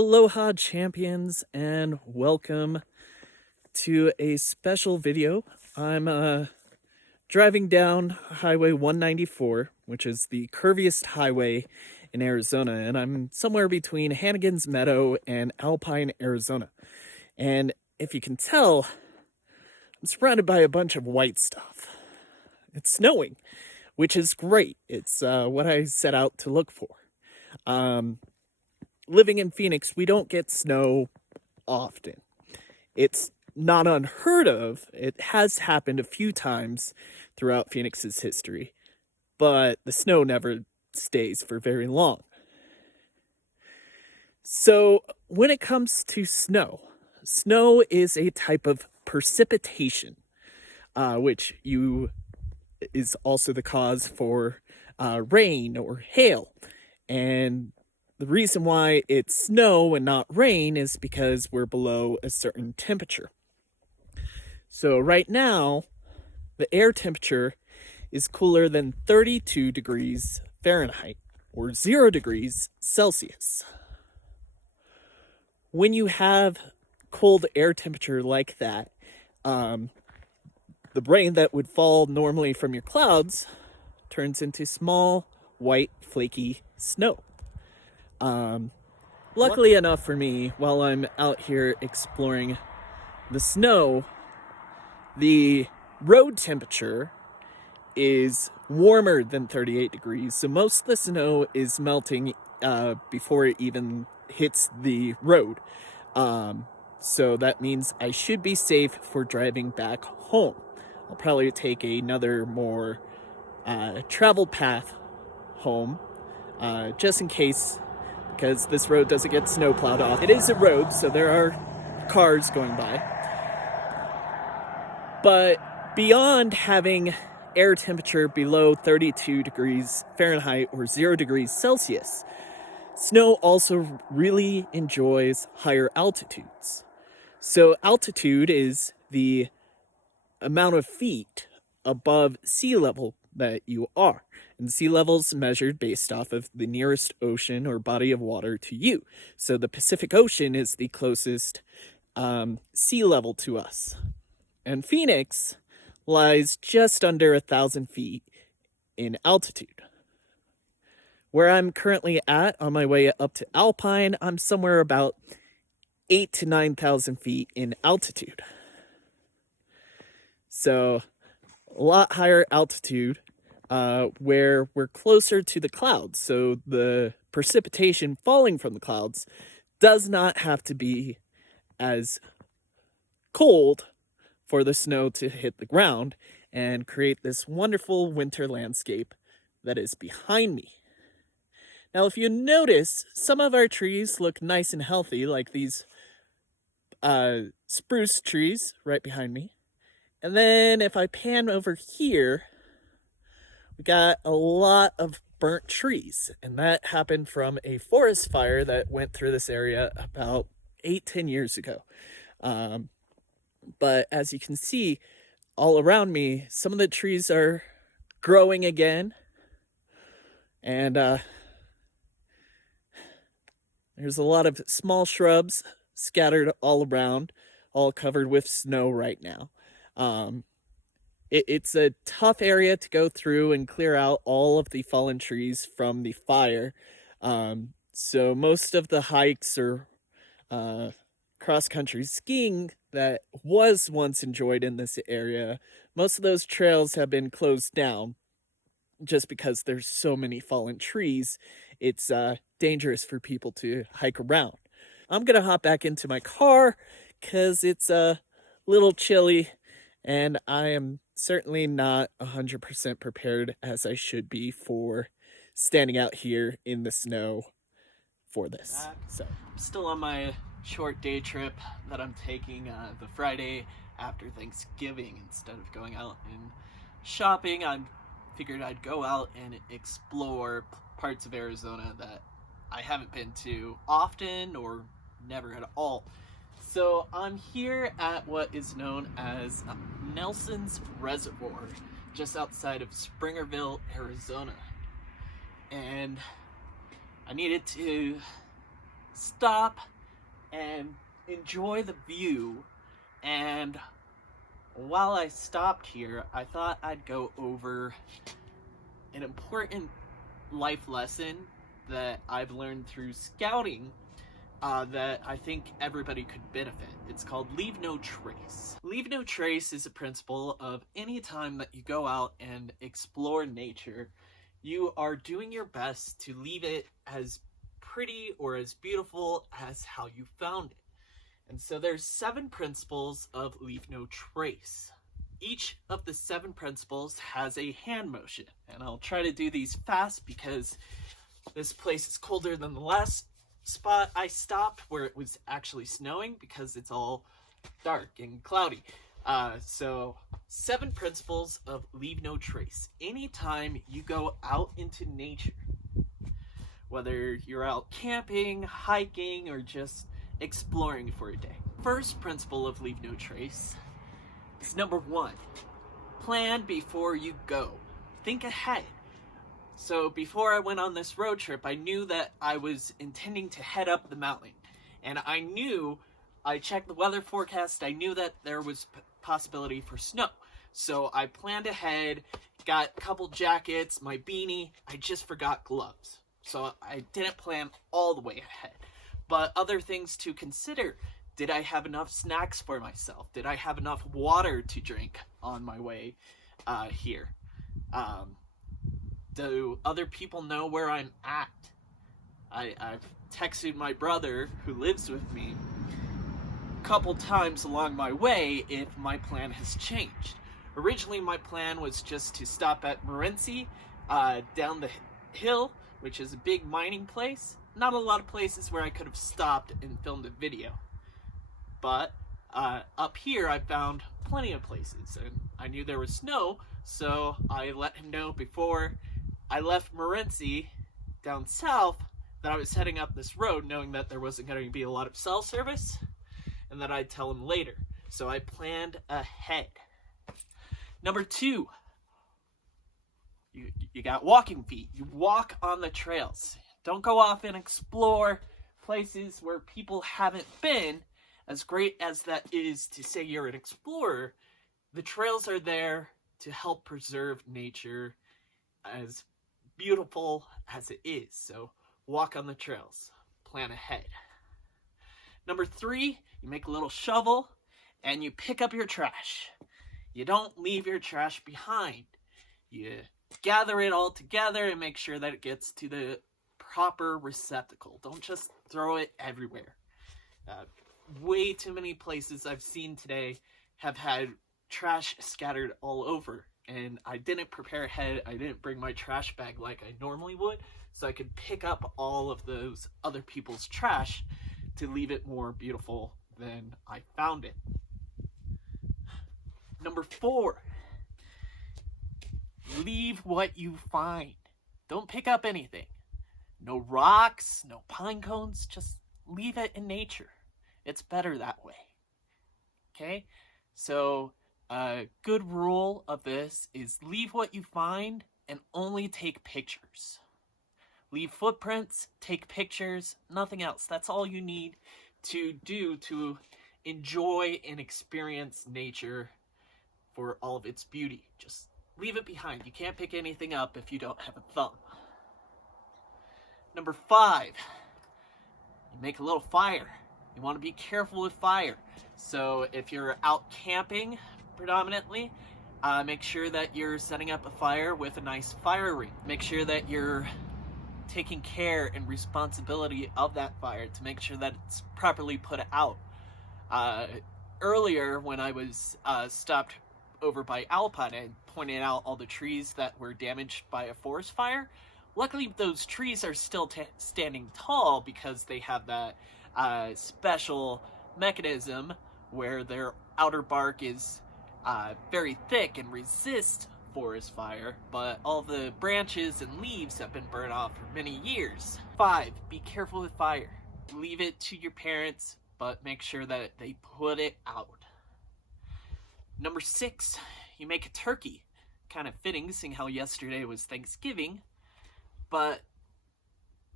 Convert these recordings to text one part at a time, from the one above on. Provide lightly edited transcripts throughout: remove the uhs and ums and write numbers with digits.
Aloha champions, and welcome to a special video. I'm driving down Highway 194, which is the curviest highway in Arizona, and I'm somewhere between Hannigan's Meadow and Alpine, Arizona. And if you can tell, I'm surrounded by a bunch of white stuff. It's snowing, which is great. It's what I set out to look for. Living in Phoenix, we don't get snow often. It's not unheard of. It has happened a few times throughout Phoenix's history, but the snow never stays for very long. So when it comes to snow, snow is a type of precipitation, which is also the cause for rain or hail. And the reason why it's snow and not rain is because we're below a certain temperature. So right now, the air temperature is cooler than 32 degrees Fahrenheit or 0 degrees Celsius. When you have cold air temperature like that, the rain that would fall normally from your clouds turns into small, white, flaky snow. Luckily enough for me, while I'm out here exploring the snow, the road temperature is warmer than 38 degrees, so most of the snow is melting before it even hits the road. So that means I should be safe for driving back home. I'll probably take another more traveled path home, just in case, because this road doesn't get snow plowed off. It is a road, so there are cars going by. But beyond having air temperature below 32 degrees Fahrenheit or 0 degrees Celsius, snow also really enjoys higher altitudes. So altitude is the amount of feet above sea level that you are. And sea level is measured based off of the nearest ocean or body of water to you. So the Pacific Ocean is the closest sea level to us. And Phoenix lies just under 1,000 feet in altitude. Where I'm currently at on my way up to Alpine, I'm somewhere about 8,000 to 9,000 feet in altitude. So a lot higher altitude, where we're closer to the clouds. So the precipitation falling from the clouds does not have to be as cold for the snow to hit the ground and create this wonderful winter landscape that is behind me. Now, if you notice, some of our trees look nice and healthy, like these spruce trees right behind me. And then if I pan over here, we got a lot of burnt trees, and that happened from a forest fire that went through this area about 8-10 years ago. But as you can see, all around me, some of the trees are growing again, and there's a lot of small shrubs scattered all around, all covered with snow right now. It's a tough area to go through and clear out all of the fallen trees from the fire. So most of the hikes or cross-country skiing that was once enjoyed in this area, most of those trails have been closed down just because there's so many fallen trees. It's dangerous for people to hike around. I'm gonna hop back into my car because it's a little chilly, and I am certainly not 100% prepared as I should be for standing out here in the snow for this. So I'm still on my short day trip that I'm taking the Friday after Thanksgiving. Instead of going out and shopping, I figured I'd go out and explore parts of Arizona that I haven't been to often or never at all. So I'm here at what is known as Nelson's Reservoir, just outside of Springerville, Arizona. And I needed to stop and enjoy the view. And while I stopped here, I thought I'd go over an important life lesson that I've learned through scouting that I think everybody could benefit. It's called leave no trace. Leave no trace is a principle of any time that you go out and explore nature, you are doing your best to leave it as pretty or as beautiful as how you found it. And so there's 7 principles of leave no trace. Each of the 7 principles has a hand motion, and I'll try to do these fast because this place is colder than the last spot I stopped where it was actually snowing because it's all dark and cloudy. So 7 principles of leave no trace. Anytime you go out into nature, whether you're out camping, hiking, or just exploring for a day. First principle of leave no trace is number 1, plan before you go. Think ahead. So before I went on this road trip, I knew that I was intending to head up the mountain. And I checked the weather forecast, I knew that there was possibility for snow. So I planned ahead, got a couple jackets, my beanie, I just forgot gloves. So I didn't plan all the way ahead. But other things to consider: did I have enough snacks for myself? Did I have enough water to drink on my way here? Do other people know where I'm at? I've texted my brother, who lives with me, a couple times along my way if my plan has changed. Originally, my plan was just to stop at Morenci, down the hill, which is a big mining place. Not a lot of places where I could have stopped and filmed a video. But up here, I found plenty of places, and I knew there was snow, so I let him know before I left Morenci down south that I was heading up this road, knowing that there wasn't going to be a lot of cell service, and that I'd tell him later. So I planned ahead. Number 2, you got walking feet. You walk on the trails. Don't go off and explore places where people haven't been. As great as that is to say you're an explorer, the trails are there to help preserve nature, as beautiful as it is. So walk on the trails. Plan ahead. Number 3, you make a little shovel and you pick up your trash. You don't leave your trash behind. You gather it all together and make sure that it gets to the proper receptacle. Don't just throw it everywhere. Way too many places I've seen today have had trash scattered all over, and I didn't prepare ahead. I didn't bring my trash bag like I normally would, so I could pick up all of those other people's trash to leave it more beautiful than I found it. Number 4, leave what you find. Don't pick up anything. No rocks, no pine cones, just leave it in nature. It's better that way. Okay? So, a good rule of this is leave what you find and only take pictures. Leave footprints, take pictures, nothing else. That's all you need to do to enjoy and experience nature for all of its beauty. Just leave it behind. You can't pick anything up if you don't have a thumb. Number 5, you make a little fire. You want to be careful with fire. So if you're out camping predominantly, make sure that you're setting up a fire with a nice fire ring. Make sure that you're taking care and responsibility of that fire to make sure that it's properly put out. Earlier, when I was stopped over by Alpine, I pointed out all the trees that were damaged by a forest fire. Luckily, those trees are still standing tall because they have that special mechanism where their outer bark is very thick and resists forest fire, but all the branches and leaves have been burned off for many years. 5, be careful with fire. Leave it to your parents, but make sure that they put it out. Number 6, you make a turkey. Kind of fitting, seeing how yesterday was Thanksgiving, but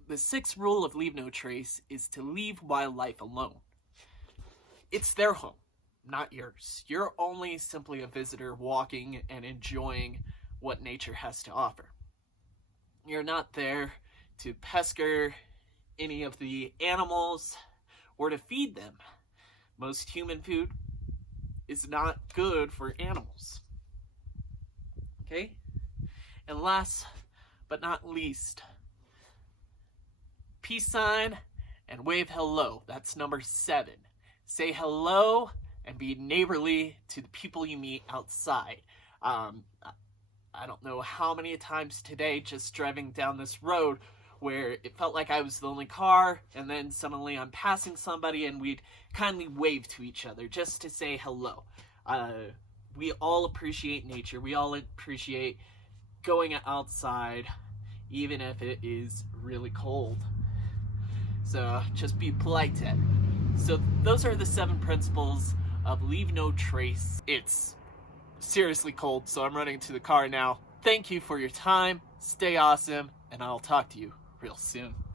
The sixth rule of Leave No Trace is to leave wildlife alone. It's their home, not yours. You're only simply a visitor walking and enjoying what nature has to offer. You're not there to pester any of the animals or to feed them. Most human food is not good for animals. Okay? And last but not least, peace sign and wave hello. That's number 7. Say hello and be neighborly to the people you meet outside. I don't know how many times today just driving down this road where it felt like I was the only car, and then suddenly I'm passing somebody and we'd kindly wave to each other just to say hello. We all appreciate nature. We all appreciate going outside, even if it is really cold. So just be polite to it. So those are the 7 principles of Leave No Trace. It's seriously cold, so I'm running to the car now. Thank you for your time. Stay awesome, and I'll talk to you real soon.